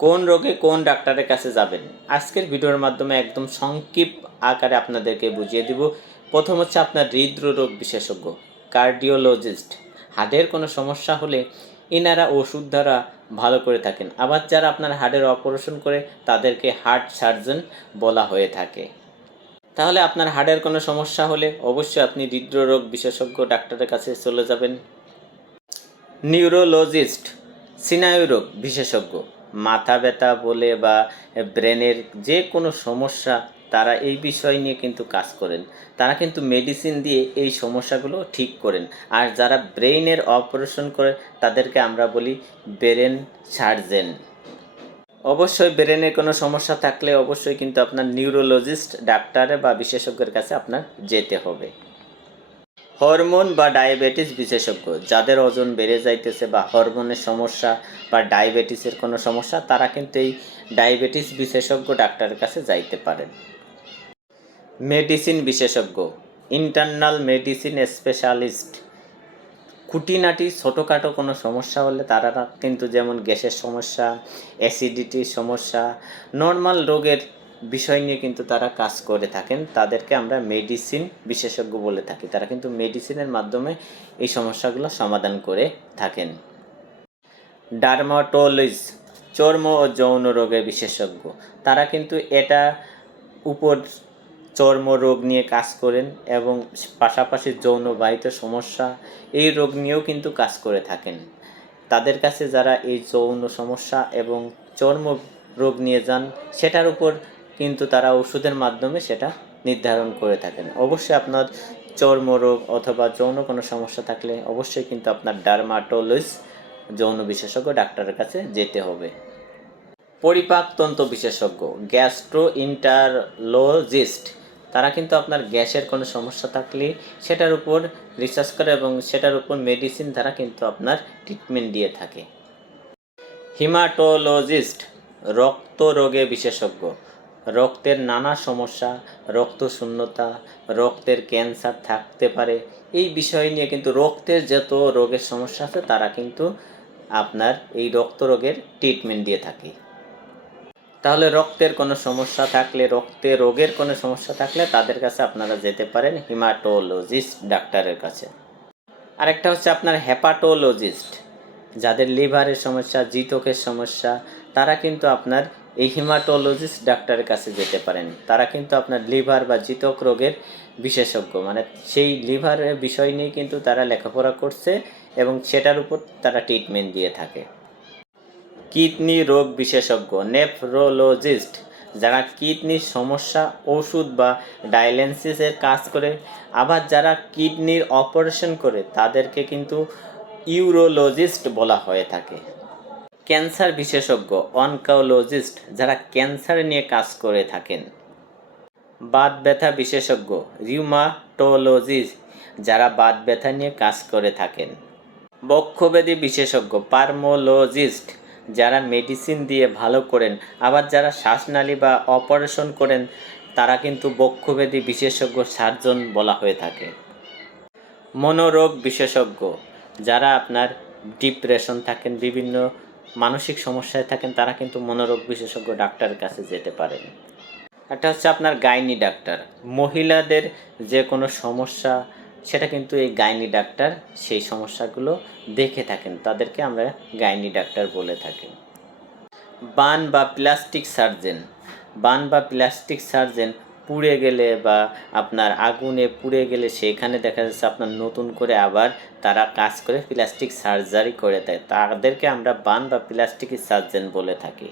কোন রোগে কোন ডাক্তারের কাছে যাবেন আজকের ভিডিওর মাধ্যমে একদম সংক্ষিপ্ত আকারে আপনাদেরকে বুঝিয়ে দিব। প্রথম হচ্ছে আপনার হৃদরোগ বিশেষজ্ঞ, কার্ডিওলজিস্ট। হার্টের কোনো সমস্যা হলে ইনারা ওষুধ দ্বারা ভালো করে থাকেন। আবার যারা আপনার হার্টের অপারেশন করে তাদেরকে হার্ট সার্জন বলা হয়ে থাকে। তাহলে আপনার হার্টের কোনো সমস্যা হলে অবশ্যই আপনি হৃদরোগ বিশেষজ্ঞ ডাক্তারের কাছে চলে যাবেন। নিউরোলজিস্ট, স্নায়ুরোগ বিশেষজ্ঞ, মাথা ব্যথা বলে বা ব্রেনের যে কোনো সমস্যা তারা এই বিষয় নিয়ে কিন্তু কাজ করেন। তারা কিন্তু মেডিসিন দিয়ে এই সমস্যাগুলো ঠিক করেন। আর যারা ব্রেইনের অপারেশন করে তাদেরকে আমরা বলি ব্রেন সার্জেন। অবশ্যই ব্রেনের কোনো সমস্যা থাকলে অবশ্যই কিন্তু আপনার নিউরোলজিস্ট ডাক্তারে বা বিশেষজ্ঞের কাছে আপনার যেতে হবে। হরমোন বা ডায়াবেটিস বিশেষজ্ঞ, যাদের ওজন বেড়ে যাইতেছে বা হরমোনের সমস্যা বা ডায়াবেটিসের কোনো সমস্যা, তারা কিন্তু এই ডায়াবেটিস বিশেষজ্ঞ ডাক্তারের কাছে যাইতে পারেন। মেডিসিন বিশেষজ্ঞ, ইন্টারনাল মেডিসিন স্পেশালিস্ট, খুঁটিনাটি ছোটোখাটো কোনো সমস্যা হলে তারা কিন্তু, যেমন গ্যাসের সমস্যা, অ্যাসিডিটির সমস্যা, নর্মাল রোগের বিষয় নিয়ে কিন্তু তারা কাজ করে থাকেন। তাদেরকে আমরা মেডিসিন বিশেষজ্ঞ বলে থাকি। তারা কিন্তু মেডিসিনের মাধ্যমে এই সমস্যাগুলো সমাধান করে থাকেন। ডার্মাটোলজিস্ট, চর্ম ও যৌন রোগের বিশেষজ্ঞ, তারা কিন্তু এটা উপর চর্ম রোগ নিয়ে কাজ করেন এবং পাশাপাশি যৌনবাহিত সমস্যা এই রোগ নিয়েও কিন্তু কাজ করে থাকেন। তাদের কাছে যারা এই যৌন সমস্যা এবং চর্ম রোগ নিয়ে যান, সেটার উপর কিন্তু তারা ওষুধের মাধ্যমে সেটা নির্ধারণ করে থাকেন। অবশ্যই আপনার চর্ম রোগ অথবা যৌন কোনো সমস্যা থাকলে অবশ্যই কিন্তু আপনার ডার্মাটোলজিস্ট, যৌন বিশেষজ্ঞ ডাক্তারের কাছে যেতে হবে। পরিপাকতন্ত্র বিশেষজ্ঞ, গ্যাস্ট্রোএন্টারোলজিস্ট, তারা কিন্তু আপনার গ্যাসের কোনো সমস্যা থাকলে সেটার উপর রিসার্চ করে এবং সেটার উপর মেডিসিন দ্বারা কিন্তু আপনার ট্রিটমেন্ট দিয়ে থাকে। হিমাটোলজিস্ট, রক্ত রোগে বিশেষজ্ঞ, রক্তের নানা সমস্যা, রক্ত শূন্যতা, রক্তের ক্যান্সার থাকতে পারে, এই বিষয় নিয়ে কিন্তু রক্তের যত রোগের সমস্যা আছে তারা কিন্তু আপনার এই রক্ত রোগের ট্রিটমেন্ট দিয়ে থাকে। তাহলে রক্তের কোনো সমস্যা থাকলে, রোগের কোনো সমস্যা থাকলে তাদের কাছে আপনারা যেতে পারেন হিমাটোলজিস্ট ডাক্তারের কাছে। আরেকটা হচ্ছে আপনার হেপাটোলজিস্ট, যাদের লিভারের সমস্যা, জিতকের সমস্যা, তারা কিন্তু আপনার এই হিমাটোলজিস্ট ডাক্তারের কাছে যেতে পারেন। তারা কিন্তু আপনার লিভার বা জিতক রোগের বিশেষজ্ঞ, মানে সেই লিভারের বিষয় নিয়ে কিন্তু তারা লেখাপড়া করছে এবং সেটার উপর তারা ট্রিটমেন্ট দিয়ে থাকে। কিডনি রোগ বিশেষজ্ঞ, নেফ্রোলজিস্ট, যারা কিডনির সমস্যা ওষুধ বা ডায়ালিসিসের কাজ করে। আবার যারা কিডনির অপারেশন করে তাদেরকে কিন্তু ইউরোলজিস্ট বলা হয়ে থাকে। ক্যান্সার বিশেষজ্ঞ, অনকোলজিস্ট, যারা ক্যান্সার নিয়ে কাজ করে থাকেন। বাত ব্যথা বিশেষজ্ঞ, রিউমাটোলজিস্ট, যারা বাত ব্যথা নিয়ে কাজ করে থাকেন। বক্ষব্যাধি বিশেষজ্ঞ, পালমোলজিস্ট, যারা মেডিসিন দিয়ে ভালো করেন। আবার যারা শ্বাসনালী বা অপারেশন করেন তারা কিন্তু বক্ষব্যাধি বিশেষজ্ঞ সার্জন বলা হয়ে থাকে। মনোরোগ বিশেষজ্ঞ, যারা আপনার ডিপ্রেশন থাকেন, বিভিন্ন মানসিক সমস্যায় থাকেন, তারা কিন্তু মনোরোগ বিশেষজ্ঞ ডাক্তারের কাছে যেতে পারেন। একটা হচ্ছে আপনার গাইনি ডাক্তার, মহিলাদের যে কোনো সমস্যা সেটা কিন্তু এই গাইনি ডাক্তার সেই সমস্যাগুলো দেখে থাকেন, তাদেরকে আমরা গাইনি ডাক্তার বলে থাকি। বার্ন বা প্লাস্টিক সার্জেন, বার্ন বা প্লাস্টিক সার্জেন পুড়ে গেলে বা আপনার আগুনে পুড়ে গেলে সেখানে দেখা যাচ্ছে আপনার নতুন করে আবার তারা কাজ করে প্লাস্টিক সার্জারি করে দেয়, তাদেরকে আমরা বার্ন বা প্লাস্টিক সার্জেন বলে থাকি।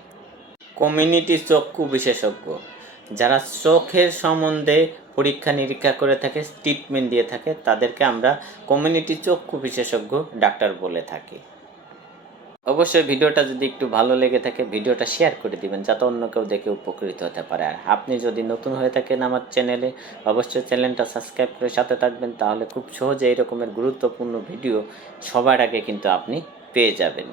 কমিউনিটি চক্ষু বিশেষজ্ঞ, যারা চোখের সম্বন্ধে পরীক্ষা নিরীক্ষা করে থাকে, ট্রিটমেন্ট দিয়ে থাকে, তাদেরকে আমরা কমিউনিটি চক্ষু বিশেষজ্ঞ ডাক্তার বলে থাকি। অবশ্যই ভিডিওটা যদি একটু ভালো লেগে থাকে ভিডিওটা শেয়ার করে দিবেন, যাতে অন্য কেউ দেখে উপকৃত হতে পারে। আর আপনি যদি নতুন হয়ে থাকেন আমার চ্যানেলে, অবশ্যই চ্যানেলটা সাবস্ক্রাইব করে সাথে থাকবেন, তাহলে খুব সহজে এই রকমের গুরুত্বপূর্ণ ভিডিও সবার আগে কিন্তু আপনি পেয়ে যাবেন।